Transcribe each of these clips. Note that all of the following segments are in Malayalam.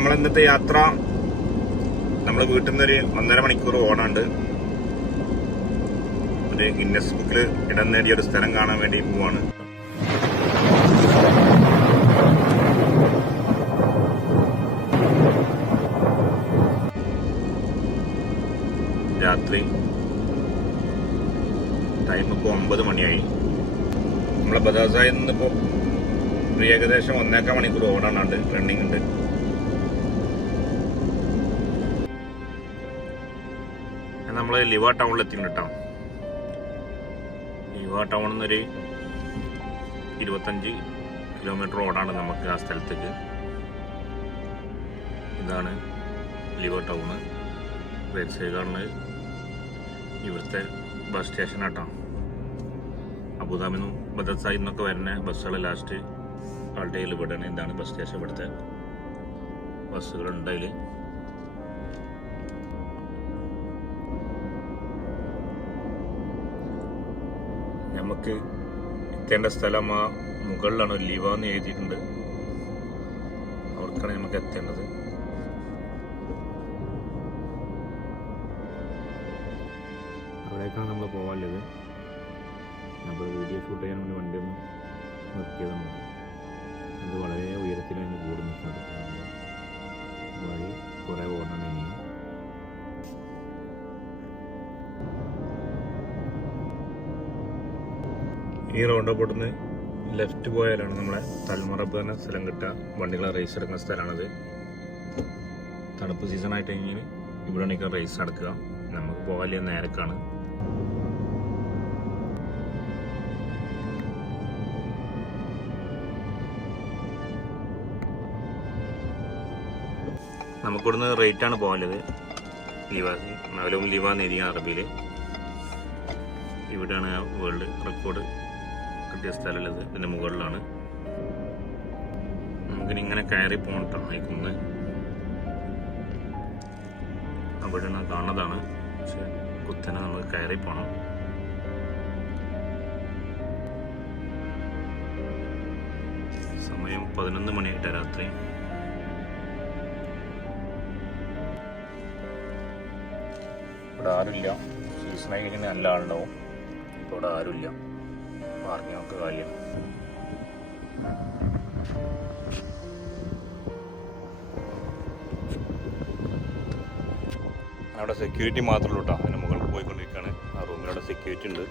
നമ്മൾ ഇന്നത്തെ യാത്ര നമ്മൾ വീട്ടിൽ നിന്നൊരു ഒന്നര മണിക്കൂർ ഓടാണ്ട് ഒരു ഗിന്നസ് ബുക്കിൽ ഇടം നേടിയ ഒരു സ്ഥലം കാണാൻ വേണ്ടി പോവാണ്. രാത്രി ടൈം ഇപ്പോൾ ഒമ്പത് മണിയായി. നമ്മളെ ബദാസായി നിന്നിപ്പോൾ ഏകദേശം ഒന്നേക്കാൾ മണിക്കൂർ ഓടാനുണ്ട് റണ്ണിങ് ഉണ്ട് നമ്മൾ ലിവ ടൗണിൽ എത്തിയിട്ടുണ്ട് കേട്ടോ. ലിവ ടൗണിൽ നിന്നൊരു ഇരുപത്തഞ്ച് കിലോമീറ്റർ റോഡാണ് നമുക്ക് ആ സ്ഥലത്തേക്ക്. ഇതാണ് ലിവ ടൗണ്. റൈറ്റ് ഇവിടുത്തെ ബസ് സ്റ്റേഷൻ ആട്ടോ അബുദാബിൽ നിന്നും ബദസായി നിന്നൊക്കെ വരുന്ന ബസ്സുകൾ ലാസ്റ്റ് ആൾട്ടയിൽ ഇവിടെയാണ്. ഇതാണ് ബസ് സ്റ്റേഷൻ ഇവിടുത്തെ ബസ്സുകളുണ്ട് നമുക്ക് എത്തേണ്ട സ്ഥലം ആ മുകളിലാണ്. ലിവ എന്ന് എഴുതിയിട്ടുണ്ട്. അവർക്കാണ് നമുക്ക് എത്തേണ്ടത്. അവിടേക്കാണ് നമ്മൾ പോകാനുള്ളത് നമ്മൾ വീഡിയോ ഷൂട്ട് ചെയ്യാൻ വേണ്ടി വണ്ടി ഒന്ന് നിർത്തിയതാണ്. അത് വളരെ ഉയരത്തിൽ അതിന് കൂടി നിൽക്കുന്നത് വഴി കുറേ ഓടണം ഈ റൗണ്ട് നിന്ന് ലെഫ്റ്റ് പോയാലാണ് നമ്മളെ തൽമറബ് തന്നെ സ്ഥലം കിട്ടുക. വണ്ടികളെ റേസ് എടുക്കുന്ന സ്ഥലമാണത്. തണുപ്പ് സീസൺ ആയിട്ട് കഴിഞ്ഞാൽ ആണെങ്കിൽ റേസ് നടക്കുക. നമുക്ക് പോകാൻ നേരക്കാണ്. നമുക്കിവിടുന്ന് റേറ്റ് ആണ് പോകാനുള്ളത് ലിവാസി നവലും ലിവാന്ന് എഴുതിയ അറബിയിൽ ഇവിടെയാണ് വേൾഡ് റെക്കോർഡ് കിട്ടിയ സ്ഥലമുള്ളത് ഇതിന്റെ മുകളിലാണ്. നമുക്കിനി ഇങ്ങനെ കയറി പോകണ്ടാണ് ഈ കുന്ന് അവിടെ കാണുന്നതാണ്. പക്ഷെ കുത്തനെ നമുക്ക് കയറി പോകണം സമയം പതിനൊന്ന് മണിയായിട്ട് രാത്രി. ഇവിടെ ആരുമില്ല. സീസണായി കഴിഞ്ഞാൽ നല്ല ആളുണ്ടാവും. ഇപ്പോൾ ഇവിടെ ആരുമില്ല. പാർക്കിംഗ് നമുക്ക് കാര്യം അവിടെ സെക്യൂരിറ്റി മാത്രമേ ഉള്ളൂ കേട്ടോ അതിന് മുകളിൽ പോയിക്കൊണ്ടിരിക്കുകയാണ്. ആ റൂമിലവിടെ സെക്യൂരിറ്റി ഉണ്ട്.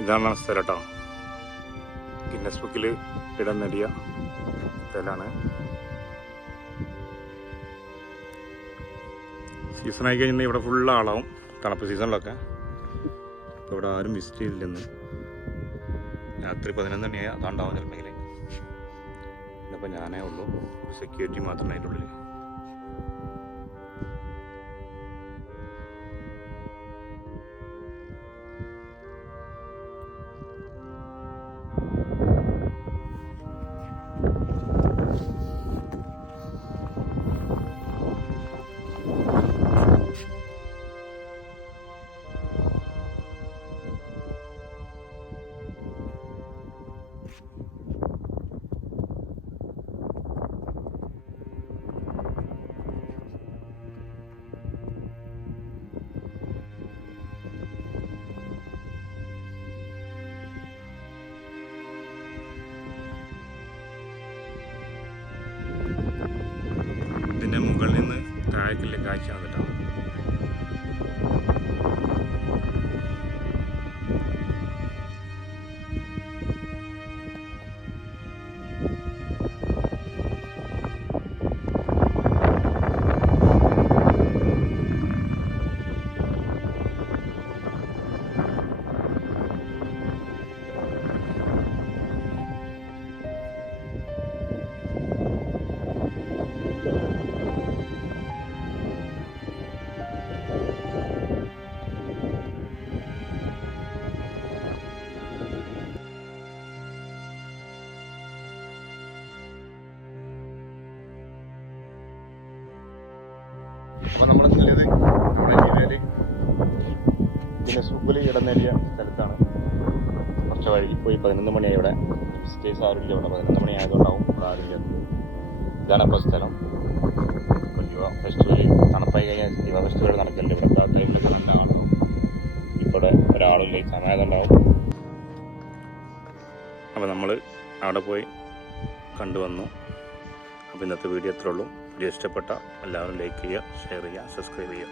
ഇതാണ് സ്ഥലം കേട്ടോ. ഗിന്നസ് ബുക്കിൽ ഇടം നേടിയ സ്ഥലമാണ്. സീസൺ ആയി കഴിഞ്ഞാൽ ഇവിടെ ഫുൾ ആളാവും. തണുപ്പ് സീസണിലൊക്കെ ഇപ്പോൾ ഇവിടെ ആരും വിസിറ്റ് ചെയ്തില്ലെന്ന്. രാത്രി പതിനൊന്ന് മണിയായി. അതാണ്ടാവും ചിലപ്പോൾ ഇതിപ്പോൾ ഞാനേ ഉള്ളൂ. സെക്യൂരിറ്റി മാത്രമേ അതിന്റെ ഉള്ളിൽ ഇതിന്റെ മുകളിൽ നിന്ന് താഴേക്കുള്ള കാഴ്ച കേട്ടോ അപ്പോൾ നമ്മൾ നല്ലത് നമ്മുടെ പിന്നെ സുബിൽ ഇടനേരിയ സ്ഥലത്താണ്. കുറച്ച് വഴി പോയി പതിനൊന്ന് മണിയായി ഇവിടെ. സ്റ്റേസ് ആരും ഇല്ല ഇവിടെ പതിനൊന്ന് മണി ആയതുകൊണ്ടാവും ഇവിടെ ആരും ഇല്ല. ഇതാണ് ഇപ്പോൾ സ്ഥലം. ഇപ്പോൾ യുവ ഫെസ്റ്റിവൽ തണുപ്പായി കഴിഞ്ഞാൽ യുവ ഫെസ്റ്റിവൽ നടക്കലുണ്ട് ഇവിടെ? ആ ടൈമിൽ നല്ല ആളും ഇപ്പോൾ ഇവിടെ ഒരാളില്ല ഈ സമയത്തുണ്ടാവും അപ്പോൾ നമ്മൾ അവിടെ പോയി കണ്ടുവന്നു. അപ്പോൾ ഇന്നത്തെ വീഡിയോ എത്ര ഉള്ളൂ. വീഡിയോ ഇഷ്ടപ്പെട്ട എല്ലാവരും ലൈക്ക് ചെയ്യുക ഷെയർ ചെയ്യുക സബ്സ്ക്രൈബ് ചെയ്യുക.